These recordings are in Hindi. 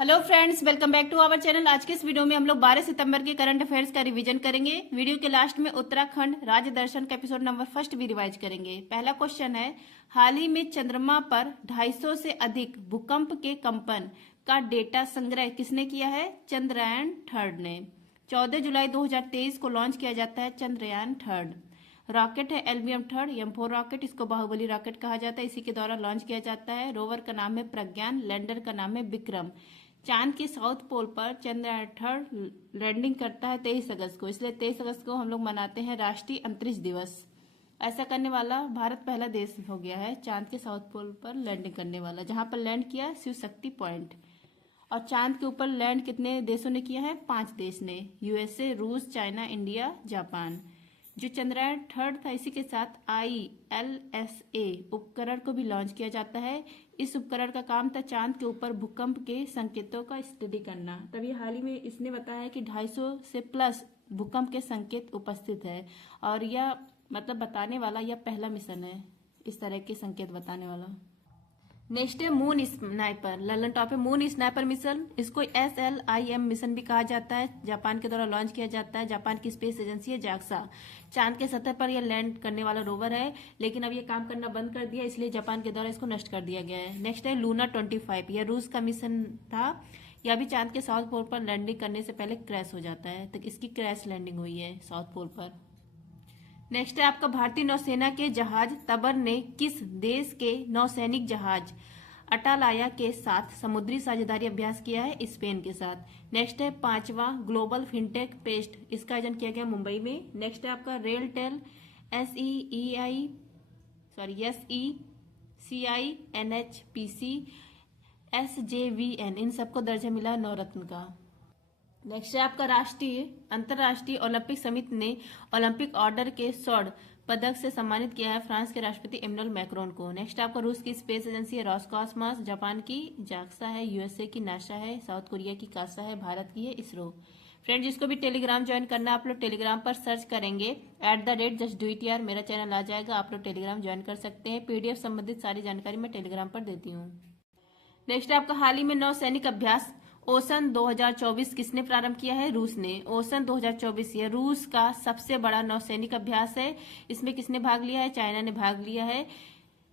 Hello friends, welcome back to our channel. आज के इस वीडियो में हम लोग 12 सितंबर के करंट अफेयर्स का रिवीजन करेंगे। वीडियो के लास्ट में उत्तराखंड राज्य दर्शन का एपिसोड नंबर फर्स्ट भी रिवाइज करेंगे। पहला क्वेश्चन है, हाल ही में चंद्रमा पर 250 से अधिक भूकंप के कंपन का डेटा संग्रह किसने किया है? चंद्रयान थर्ड ने। 14 जुलाई 2023 को लॉन्च किया जाता है चंद्रयान थर्ड। रॉकेट है एल्बियम थर्ड M4 रॉकेट, इसको बाहुबली रॉकेट कहा जाता है, इसी के द्वारा लॉन्च किया जाता है। रोवर का नाम है प्रज्ञान, लैंडर का नाम है विक्रम। चांद के साउथ पोल पर चंद्रयान थर्ड लैंडिंग करता है 23 अगस्त को, इसलिए 23 अगस्त को हम लोग मनाते हैं राष्ट्रीय अंतरिक्ष दिवस। ऐसा करने वाला भारत पहला देश हो गया है चांद के साउथ पोल पर लैंडिंग करने वाला। जहां पर लैंड किया शिव शक्ति पॉइंट। और चांद के ऊपर लैंड कितने देशों ने किया है? 5 देश ने, USA, रूस, चाइना, इंडिया, जापान। जो चंद्रयान थर्ड था, इसी के साथ ILSA उपकरण को भी लॉन्च किया जाता है। इस उपकरण का काम था चांद के ऊपर भूकंप के संकेतों का स्टडी करना। तभी हाल ही में इसने बताया है कि 250 से प्लस भूकंप के संकेत उपस्थित है, और यह मतलब बताने वाला यह पहला मिशन है इस तरह के संकेत बताने वाला। नेक्स्ट है मून स्नाइपर, ललन टॉप है मून स्नाइपर मिशन। इसको SLIM मिशन भी कहा जाता है। जापान के द्वारा लॉन्च किया जाता है। जापान की स्पेस एजेंसी है JAXA। चांद के सतह पर यह लैंड करने वाला रोवर है, लेकिन अब ये काम करना बंद कर दिया, इसलिए जापान के द्वारा इसको नष्ट कर दिया गया है। नेक्स्ट है लूना 25, यह रूस का मिशन था। यह भी चांद के साउथ पोल पर लैंडिंग करने से पहले क्रैश हो जाता है, तो इसकी क्रैश लैंडिंग हुई है साउथ पोल पर। नेक्स्ट है आपका, भारतीय नौसेना के जहाज तबर ने किस देश के नौसैनिक जहाज अटालाया के साथ समुद्री साझेदारी अभ्यास किया है? स्पेन के साथ। नेक्स्ट है 5वां ग्लोबल फिनटेक फेस्ट, इसका आयोजन किया गया मुंबई में। नेक्स्ट है आपका रेल टेल SECINHPC SJVN, इन सबको दर्जा मिला नवरत्न का। नेक्स्ट है आपका, अंतर्राष्ट्रीय ओलंपिक समिति ने ओलंपिक ऑर्डर के स्वर्ण पदक से सम्मानित किया है फ्रांस के राष्ट्रपति इमैनुअल मैक्रोन को। नेक्स्ट आपका, रूस की स्पेस एजेंसी है रॉसकॉस्मॉस, जापान की JAXA है, USA की नासा है, साउथ कोरिया की कासा है, भारत की है इसरो। फ्रेंड, जिसको भी टेलीग्राम ज्वाइन करना, आप लोग टेलीग्राम पर सर्च करेंगे @justdoityar, मेरा चैनल आ जाएगा, आप लोग टेलीग्राम ज्वाइन कर सकते हैं। PDF संबंधित सारी जानकारी मैं टेलीग्राम पर देती हूँ। नेक्स्ट आपका, हाल ही में नौसैनिक अभ्यास ओशन 2024 किसने प्रारंभ किया है? रूस ने। ओशन 2024 यह रूस का सबसे बड़ा नौसैनिक अभ्यास है। इसमें किसने भाग लिया है? चाइना ने भाग लिया है।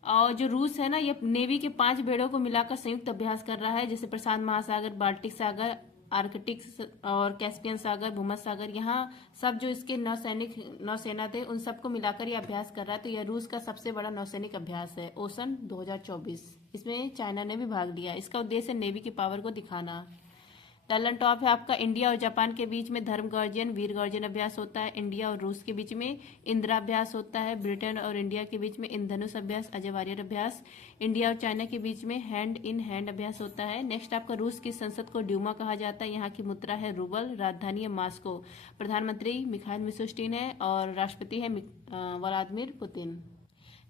और जो रूस है ना, ये नेवी के 5 बेड़ों को मिलाकर संयुक्त अभ्यास कर रहा है, जैसे प्रशांत महासागर, बाल्टिक सागर, आर्कटिक और कैस्पियन सागर, भूमध्य सागर। यहाँ सब जो इसके नौसेना थे, उन सबको मिलाकर ये अभ्यास कर रहा है। तो यह रूस का सबसे बड़ा नौसैनिक अभ्यास है ओशन 2024। इसमें चाइना ने भी भाग लिया। इसका उद्देश्य नेवी की पावर को दिखाना। टलन टॉप है आपका, इंडिया और जापान के बीच में धर्म गर्जन वीर गर्जन अभ्यास होता है। इंडिया और रूस के बीच में इंदिरा अभ्यास होता है। ब्रिटेन और इंडिया के बीच में इंद्रधनुष अभ्यास, अजय वारियर अभ्यास। इंडिया और चाइना के बीच में हैंड इन हैंड अभ्यास होता है। नेक्स्ट आपका, रूस की संसद को ड्यूमा कहा जाता है। यहाँ की मुद्रा है रूबल, राजधानी है मॉस्को। प्रधानमंत्री मिखाइल मिशुस्टिन है और राष्ट्रपति है व्लादिमीर पुतिन।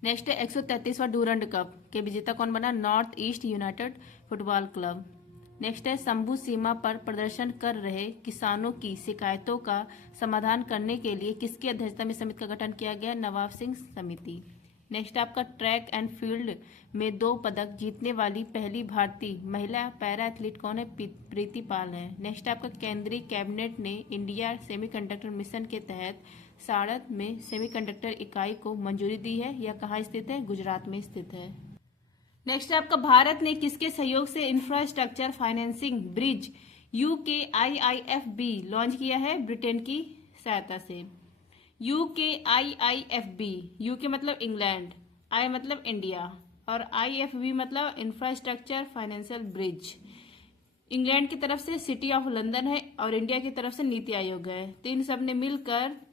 नेक्स्ट है 133वां डूरंड कप के विजेता कौन बना? North east United football club. Next है, शंभू सीमा पर प्रदर्शन कर रहे किसानों की शिकायतों का समाधान करने के लिए किसकी अध्यक्षता में समिति का गठन किया गया? नवाब सिंह समिति। नेक्स्ट आपका, ट्रैक एंड फील्ड में 2 पदक जीतने वाली पहली भारतीय महिला पैरा एथलीट कौन है? प्रीति पाल है। नेक्स्ट आपका, केंद्रीय कैबिनेट ने इंडिया सेमीकंडक्टर मिशन के तहत साड़त में सेमीकंडक्टर इकाई को मंजूरी दी है। यह कहाँ स्थित है? गुजरात में स्थित है। नेक्स्ट आपका, भारत ने किसके सहयोग से infrastructure financing bridge UKIIFB launch किया है? ब्रिटेन की सहायता से। UKIIFB, UK मतलब इंग्लैंड, I मतलब इंडिया और IFB मतलब इंफ्रास्ट्रक्चर फाइनेंशियल ब्रिज। इंग्लैंड की तरफ से सिटी ऑफ लंदन है और इंडिया की तरफ से नीति आयोग है। तो इन सब ने मिलकर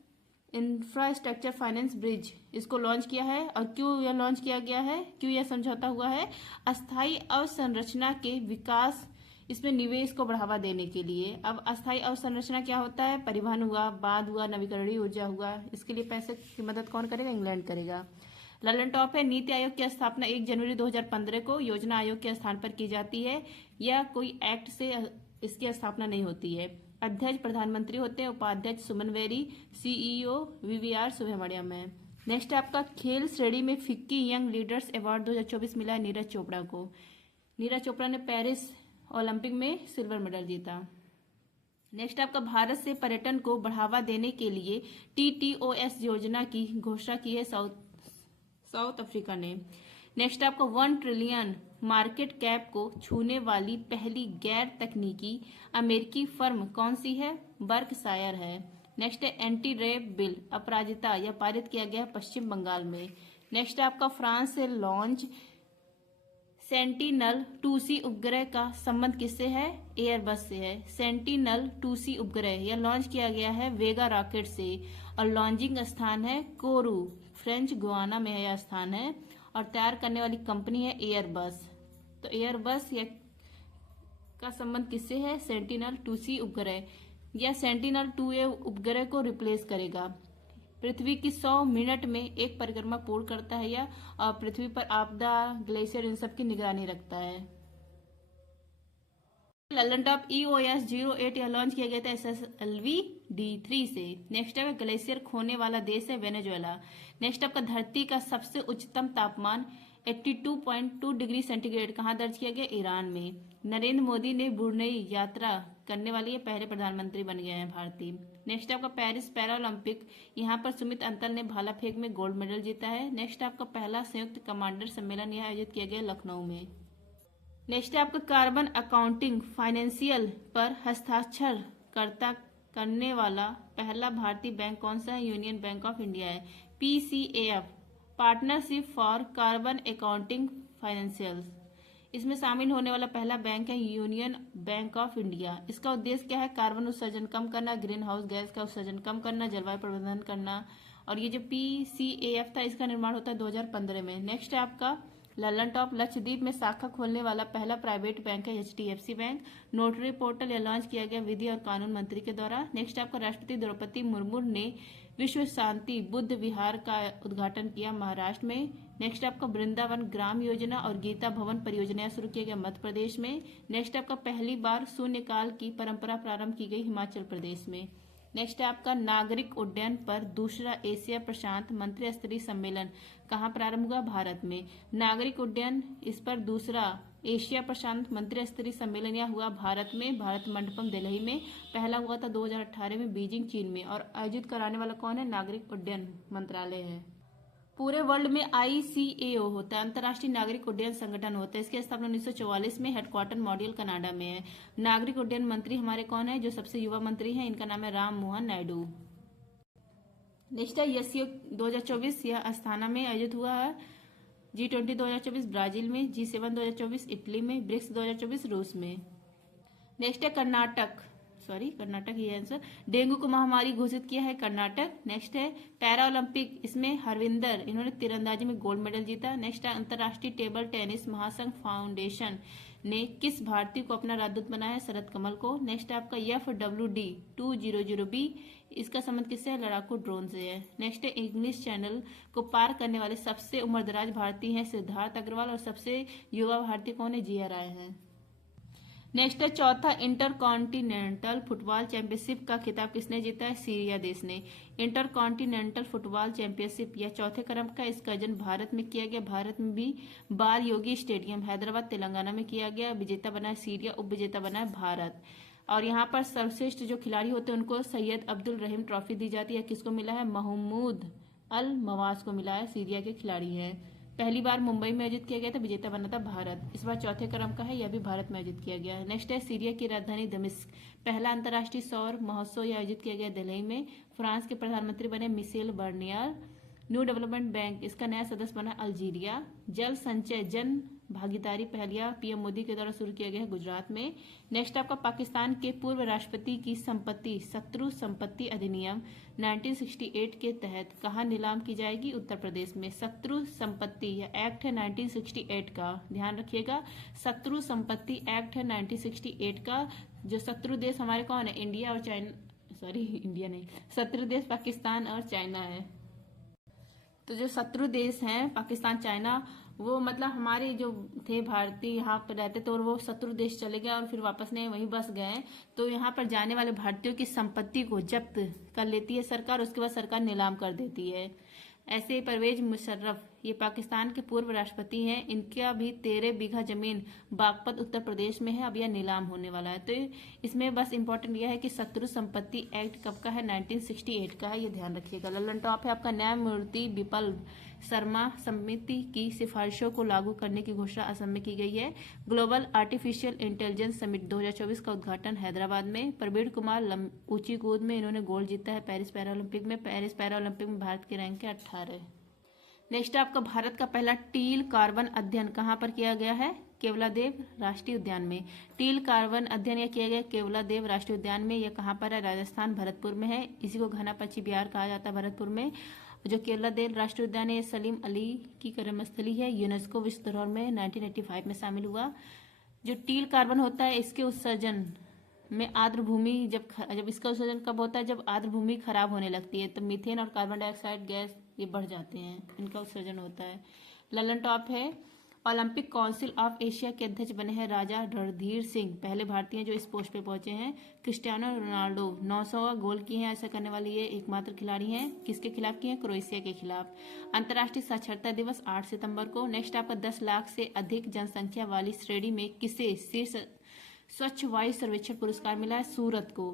इंफ्रास्ट्रक्चर फाइनेंस ब्रिज इसको लॉन्च किया है। और क्यों यह लॉन्च किया गया है, क्यों यह समझौता हुआ है? अस्थायी अवसंरचना के विकास, इसमें निवेश को बढ़ावा देने के लिए। अब अस्थायी अवसंरचना क्या होता है? परिवहन हुआ, बांध हुआ, नवीकरणीय ऊर्जा हुआ। इसके लिए पैसे की मदद कौन करेगा? इंग्लैंड करेगा। ललन टॉप है, नीति आयोग की स्थापना 1 जनवरी 2015 को योजना आयोग के स्थान पर की जाती है। यह कोई एक्ट से इसकी स्थापना नहीं होती है। अध्यक्ष प्रधानमंत्री होते हैं, उपाध्यक्ष सुमन बेरी, CEO VVR सुब्रमण्यम है। नेक्स्ट आपका, खेल श्रेणी में फिक्की यंग लीडर्स अवार्ड 2024 मिला है नीरज चोपड़ा को। नीरज चोपड़ा ने पेरिस ओलंपिक में सिल्वर मेडल जीता। नेक्स्ट आपका भारत से पर्यटन को बढ़ावा देने के लिए TTOS योजना की घोषणा की है साउथ अफ्रीका ने। नेक्स्ट आपका 1 ट्रिलियन मार्केट कैप को छूने वाली पहली गैर तकनीकी अमेरिकी फर्म कौन सी है? बर्कशायर है। नेक्स्ट है एंटी रेप बिल अपराजिता या पारित किया गया पश्चिम बंगाल में। नेक्स्ट आपका फ्रांस से लॉन्च सेंटिनल 2C उपग्रह का संबंध किससे है? एयरबस से है। सेंटिनल 2C उपग्रह यह लॉन्च किया गया है वेगा रॉकेट से और लॉन्चिंग स्थान है कोरू, फ्रेंच गुआना में यह स्थान है और तैयार करने वाली कंपनी है एयरबस। तो एयरबस का संबंध किससे है? सेंटिनल 2C उपग्रह। यह सेंटिनल 2A उपग्रह को रिप्लेस करेगा। पृथ्वी की 100 मिनट में एक परिक्रमा पूर्ण करता है यह और पृथ्वी पर आपदा, ग्लेशियर इन सब की निगरानी रखता है। ललन टॉप EOS 08 यह लॉन्च किया गया था SSLV D3 से। नेक्स्ट है ग्लेशियर खोने वाला देश है वेनेजुएला। नेक्स्ट आपका धरती का सबसे उच्चतम तापमान 82.2 डिग्री सेंटीग्रेड कहाँ दर्ज किया गया? ईरान में। नरेंद्र मोदी ने ब्रुनेई यात्रा करने वाले पहले प्रधानमंत्री बन गए हैं भारतीय। नेक्स्ट आपका पेरिस पैरा ओलंपिक, यहाँ पर सुमित अंतल ने भाला फेंक में गोल्ड मेडल जीता है। नेक्स्ट आपका पहला संयुक्त कमांडर सम्मेलन यह आयोजित किया गया लखनऊ में। नेक्स्ट है आपका कार्बन अकाउंटिंग फाइनेंशियल पर हस्ताक्षर करने वाला पहला भारतीय बैंक कौन सा है? यूनियन बैंक ऑफ इंडिया है। PCAF partnership for carbon accounting financial, इसमें शामिल होने वाला पहला बैंक है यूनियन बैंक ऑफ इंडिया। इसका उद्देश्य क्या है? कार्बन उत्सर्जन कम करना, ग्रीन हाउस गैस का उत्सर्जन कम करना, जलवायु प्रबंधन करना। और ये जो PCAF था इसका निर्माण होता है 2015 में। नेक्स्ट है आपका ललन टॉप लक्षद्वीप में शाखा खोलने वाला पहला प्राइवेट बैंक है HDFC बैंक। नोटरी पोर्टल यह लॉन्च किया गया विधि और कानून मंत्री के द्वारा। नेक्स्ट आपका राष्ट्रपति द्रौपदी मुर्मू ने विश्व शांति बुद्ध विहार का उद्घाटन किया महाराष्ट्र में। नेक्स्ट आपका वृंदावन ग्राम योजना और गीता भवन परियोजना शुरू किया गया मध्य प्रदेश में। नेक्स्ट आपका पहली बार शून्यकाल की परंपरा प्रारंभ की गई हिमाचल प्रदेश में। नेक्स्ट है आपका नागरिक उड्डयन पर दूसरा एशिया प्रशांत मंत्री स्तरीय सम्मेलन कहाँ प्रारंभ हुआ? भारत में। नागरिक उड्डयन इस पर दूसरा एशिया प्रशांत मंत्री स्तरीय सम्मेलन यह हुआ भारत में, भारत मंडपम दिल्ली में। पहला हुआ था 2018 में बीजिंग चीन में और आयोजित कराने वाला कौन है? नागरिक उड्डयन मंत्रालय है। पूरे वर्ल्ड में ICAO होता है, अंतर्राष्ट्रीय नागरिक उड्डयन संगठन होता है। इसकी स्थापना 1944 में, हेडक्वार्टर मॉड्यूल कनाडा में है। नागरिक उड्डयन मंत्री हमारे कौन है? जो सबसे युवा मंत्री हैं, इनका नाम है राम मोहन नायडू। नेक्स्ट है YSCO 2024, यह अस्थाना में आयोजित हुआ है। G20 2024 ब्राजील में, G7 2024 इटली में, ब्रिक्स 2024 रूस में। नेक्स्ट है कर्नाटक ही आंसर। डेंगू को महामारी घोषित किया है कर्नाटक। नेक्स्ट है पैरा ओलंपिक, इसमें हरविंदर इन्होंने तीरंदाजी में गोल्ड मेडल जीता। नेक्स्ट है अंतर्राष्ट्रीय टेबल टेनिस महासंघ फाउंडेशन ने किस भारतीय को अपना राजदूत बनाया है? शरद कमल को। नेक्स्ट है आपका FWD 200B, इसका संबंध किससे है? लड़ाकू ड्रोन से है। नेक्स्ट है इंग्लिश चैनल को पार करने वाले सबसे उम्रदराज भारतीय हैं सिद्धार्थ अग्रवाल और सबसे युवा भारतीय कौन है? जिया राय है। नेक्स्ट है चौथा इंटरकॉन्टिनेंटल फुटबॉल चैंपियनशिप का खिताब किसने जीता है? सीरिया देश ने। इंटरकॉन्टिनेंटल फुटबॉल चैंपियनशिप यह चौथे क्रम का इसका आयोजन भारत में किया गया। भारत में भी बाल योगी स्टेडियम हैदराबाद तेलंगाना में किया गया। विजेता बना है सीरिया, उप विजेता बना है भारत। और यहाँ पर सर्वश्रेष्ठ जो खिलाड़ी होते हैं उनको सैयद अब्दुल रहीम ट्रॉफी दी जाती है। किसको मिला है? महमूद अल मवाज को मिला है, सीरिया के खिलाड़ी है। पहली बार मुंबई में आयोजित किया गया था, विजेता बना था भारत। इस बार चौथे क्रम का है, यह भी भारत में आयोजित किया गया है। नेक्स्ट है सीरिया की राजधानी दमिश्क, पहला अंतर्राष्ट्रीय सौर महोत्सव आयोजित किया गया दिल्ली में। फ्रांस के प्रधानमंत्री बने Michel Barnier. New development bank, इसका नया सदस्य बना अल्जीरिया। जल संचय जन भागीदारी पहलिया PM मोदी के द्वारा शुरू किया गया है गुजरात में। नेक्स्ट आपका पाकिस्तान के पूर्व राष्ट्रपति की संपत्ति शत्रु संपत्ति अधिनियम 1968 के तहत कहाँ नीलाम की जाएगी? उत्तर प्रदेश में। शत्रु संपत्ति यह एक्ट है 1968 का, ध्यान रखिएगा। शत्रु संपत्ति एक्ट है 1968 का। जो शत्रु देश हमारे कौन है? इंडिया और चाइना, इंडिया नहीं, शत्रु देश पाकिस्तान और चाइना है। तो जो शत्रु देश हैं पाकिस्तान चाइना, वो मतलब हमारे जो थे भारतीय यहाँ पर रहते थे और वो शत्रु देश चले गए और फिर वापस नहीं वहीं बस गए। तो यहाँ पर जाने वाले भारतीयों की संपत्ति को जब्त कर लेती है सरकार, उसके बाद सरकार नीलाम कर देती है। ऐसे परवेज मुशर्रफ ये पाकिस्तान के पूर्व राष्ट्रपति हैं। इनका भी 13 बीघा जमीन बागपत उत्तर प्रदेश में है। अब यह नीलाम होने वाला है। तो इसमें बस इंपॉर्टेंट यह है कि शत्रु संपत्ति एक्ट कब का है, 1968 का है, ये ध्यान रखिएगा। लल्लन टॉप है आपका, न्यायमूर्ति बिपल शर्मा समिति की सिफारिशों को लागू करने की घोषणा असम में की गई है। ग्लोबल आर्टिफिशियल इंटेलिजेंस समिट 2024 का उद्घाटन हैदराबाद में। प्रवीण कुमार ऊंची कूद में इन्होंने गोल्ड जीता है पेरिस पैरालंपिक में। पेरिस पैरालंपिक में भारत की रैंक है 18। नेक्स्ट आपका, भारत का पहला टील कार्बन अध्ययन कहाँ पर किया गया है, केवलादेव राष्ट्रीय उद्यान में। टील कार्बन अध्ययन यह किया गया केवलादेव राष्ट्रीय उद्यान में। यह कहाँ पर है, राजस्थान भरतपुर में है। इसी को घना पक्षी बिहार कहा जाता है भरतपुर में। जो केवलादेव राष्ट्रीय उद्यान है, सलीम अली की कर्मस्थली है। यूनेस्को विश्व धरोहर में 1985 में शामिल हुआ। जो टील कार्बन होता है, इसके उत्सर्जन में आर्द्र भूमि जब इसका उत्सर्जन कब होता है, जब आर्द्र भूमि खराब होने लगती है, तो मीथेन और कार्बन डाइऑक्साइड गैस ये बढ़ जाते हैं, इनका उत्सर्जन होता है। ललन टॉप है, ओलंपिक काउंसिल ऑफ एशिया के अध्यक्ष बने हैं राजा रणधीर सिंह, पहले भारतीय जो इस पोस्ट पे पहुंचे हैं। क्रिस्टियानो रोनाल्डो 900वां गोल किए हैं, ऐसा करने वाले ये एकमात्र खिलाड़ी हैं। किसके खिलाफ किए हैं, क्रोएशिया के खिलाफ। अंतर्राष्ट्रीय साक्षरता दिवस 8 सितंबर को। नेक्स्ट आपका 10 लाख से अधिक जनसंख्या वाली श्रेणी में किसे शीर्ष स्वच्छ वायु सर्वेक्षण पुरस्कार मिला है, सूरत को।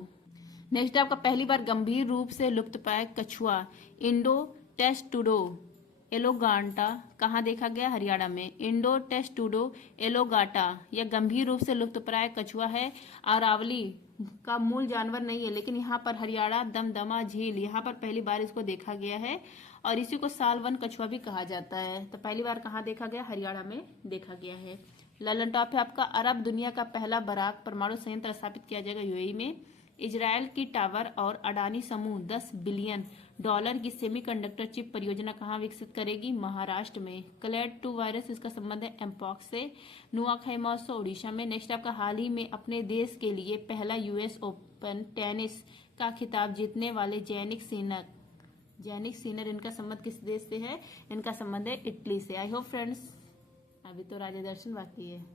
नेक्स्ट आपका, पहली बार गंभीर रूप से लुप्तप्राय कछुआ इंडो टेस्टुडो एलोगांटा कहाँ देखा गया, हरियाणा में। इंडो टेस्टुडो एलोगाटा यह गंभीर रूप से लुप्तप्राय कछुआ है। अरावली का मूल जानवर नहीं है, लेकिन यहाँ पर हरियाणा दमदमा झील, यहाँ पर पहली बार इसको देखा गया है और इसी को साल वन कछुआ भी कहा जाता है। तो पहली बार कहाँ देखा गया, हरियाणा में देखा गया है। ललन टॉप है आपका, अरब दुनिया का पहला बराक परमाणु संयंत्र स्थापित किया जाएगा यूएई में। इजराइल की टावर और अडानी समूह $10 बिलियन की सेमीकंडक्टर चिप परियोजना कहाँ विकसित करेगी, महाराष्ट्र में। क्लेड 2 वायरस, इसका संबंध है एम्पॉक्स से। नुआखाई महोत्सव उड़ीसा में। नेक्स्ट आपका, हाल ही में अपने देश के लिए पहला यूएस ओपन टेनिस का खिताब जीतने वाले जैनिक सिनर इनका संबंध किस देश से है, इनका संबंध है इटली से। आई होप फ्रेंड्स, अभी तो राज्य दर्शन बाकी है।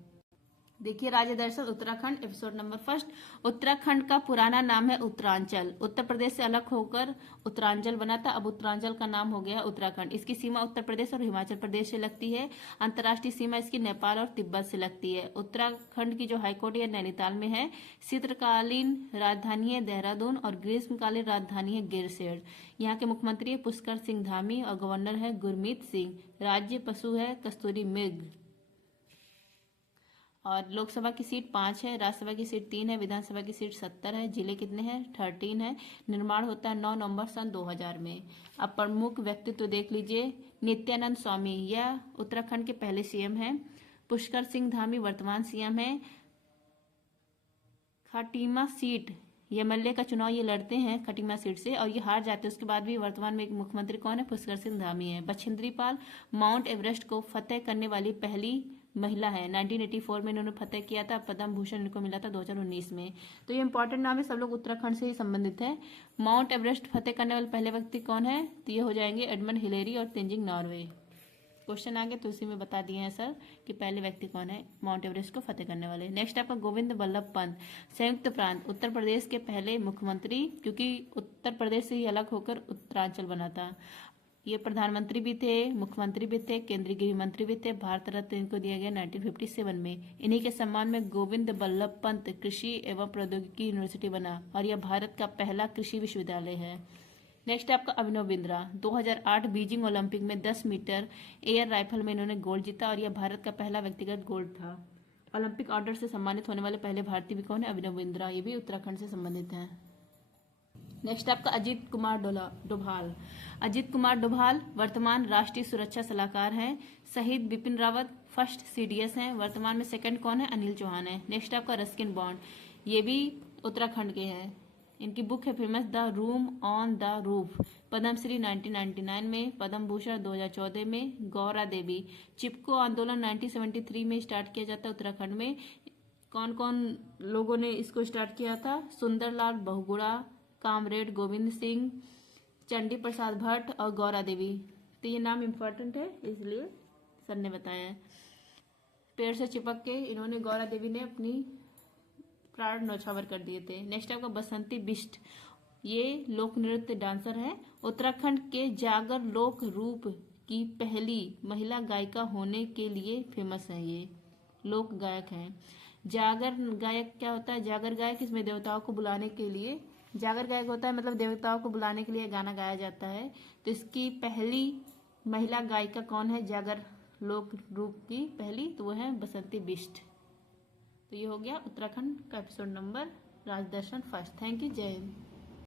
देखिए राज्य दर्शन उत्तराखंड एपिसोड नंबर 1। उत्तराखंड का पुराना नाम है उत्तरांचल। उत्तर प्रदेश से अलग होकर उत्तरांचल बना था, अब उत्तरांचल का नाम हो गया उत्तराखंड। इसकी सीमा उत्तर प्रदेश और हिमाचल प्रदेश से लगती है। अंतर्राष्ट्रीय सीमा इसकी नेपाल और तिब्बत से लगती है। उत्तराखंड की जो हाईकोर्ट है नैनीताल में है। शीतकालीन राजधानी है देहरादून और ग्रीष्मकालीन राजधानी है गिरसेड़। यहाँ के मुख्यमंत्री है पुष्कर सिंह धामी और गवर्नर है गुरमीत सिंह। राज्य पशु है कस्तूरी मृग। और लोकसभा की सीट 5 है, राज्यसभा की सीट 3 है, विधानसभा की सीट 70 है, जिले कितने हैं, 13 है। निर्माण होता है 9 नवंबर सन 2000 में। अब प्रमुख व्यक्तित्व देख लीजिए, नित्यानंद स्वामी यह उत्तराखंड के पहले सीएम हैं। पुष्कर सिंह धामी वर्तमान सीएम है। खटीमा सीट एमएलए का चुनाव ये लड़ते हैं खटीमा सीट से और ये हार जाते हैं। उसके बाद भी वर्तमान में एक मुख्यमंत्री कौन है, पुष्कर सिंह धामी है। बछेंद्री पाल माउंट एवरेस्ट को फतेह करने वाली पहली महिला है। 1984 में इन्होंने फतेह किया था। पद्म भूषण इनको मिला था 2019 में। तो ये इंपॉर्टेंट नाम है, सब लोग उत्तराखंड से ही संबंधित है। माउंट एवरेस्ट फतेह करने वाले पहले व्यक्ति कौन है, तो ये हो जाएंगे एडमंड हिलेरी और तेंजिंग नॉर्वे। क्वेश्चन आगे तो उसी में बता दिए हैं सर कि पहले व्यक्ति कौन है माउंट एवरेस्ट को फतेह करने वाले। नेक्स्ट आपका गोविंद बल्लभ पंत, संयुक्त प्रांत उत्तर प्रदेश के पहले मुख्यमंत्री, क्योंकि उत्तर प्रदेश से ही अलग होकर उत्तरांचल बना था। ये प्रधानमंत्री भी थे, मुख्यमंत्री भी थे, केंद्रीय गृह मंत्री भी थे। भारत रत्न इनको दिया गया 1957 में। इन्हीं के सम्मान में गोविंद बल्लभ पंत कृषि एवं प्रौद्योगिकी यूनिवर्सिटी बना और यह भारत का पहला कृषि विश्वविद्यालय है। नेक्स्ट आपका अभिनव बिंद्रा, 2008 बीजिंग ओलंपिक में 10 मीटर एयर राइफल में इन्होंने गोल्ड जीता और यह भारत का पहला व्यक्तिगत गोल्ड था। ओलंपिक ऑर्डर से सम्मानित होने वाले पहले भारतीय भी कौन है, अभिनव बिंद्रा, ये भी उत्तराखंड से संबंधित हैं। नेक्स्ट आपका अजीत कुमार डोभाल। अजीत कुमार डोभाल वर्तमान राष्ट्रीय सुरक्षा सलाहकार हैं। शहीद बिपिन रावत फर्स्ट सीडीएस हैं। वर्तमान में सेकंड कौन है, अनिल चौहान है। नेक्स्ट आपका रस्किन बॉन्ड, ये भी उत्तराखंड के हैं। इनकी बुक है famous the room on the roof. Padmashri 1999 में, पद्म भूषण 2014 में। गौरा देवी, चिपको आंदोलन 1973 में स्टार्ट किया जाता है उत्तराखंड में। कौन कौन लोगों ने इसको स्टार्ट किया था, सुंदरलाल बहुगुणा, कामरेड गोविंद सिंह, चंडी प्रसाद भट्ट और गौरा देवी। तो ये नाम इम्पोर्टेंट है इसलिए सर ने बताया है। पेड़ से चिपक के इन्होंने, गौरा देवी ने अपनी प्राण न्यौछावर कर दिए थे। नेक्स्ट आपका बसंती बिष्ट, ये लोक नृत्य डांसर है। उत्तराखंड के जागर लोक रूप की पहली महिला गायिका होने के लिए फेमस है। ये लोक गायक हैं। जागर गायक क्या होता है? जागर गायक इसमें देवताओं को बुलाने के लिए, जागर गायक होता है मतलब देवताओं को बुलाने के लिए गाना गाया जाता है। तो इसकी पहली महिला गायिका कौन है जागर लोक रूप की पहली? तो वो है बसंती बिष्ट। तो ये हो गया उत्तराखंड का episode number Rajdarshan first. Thank you. जय हिंद।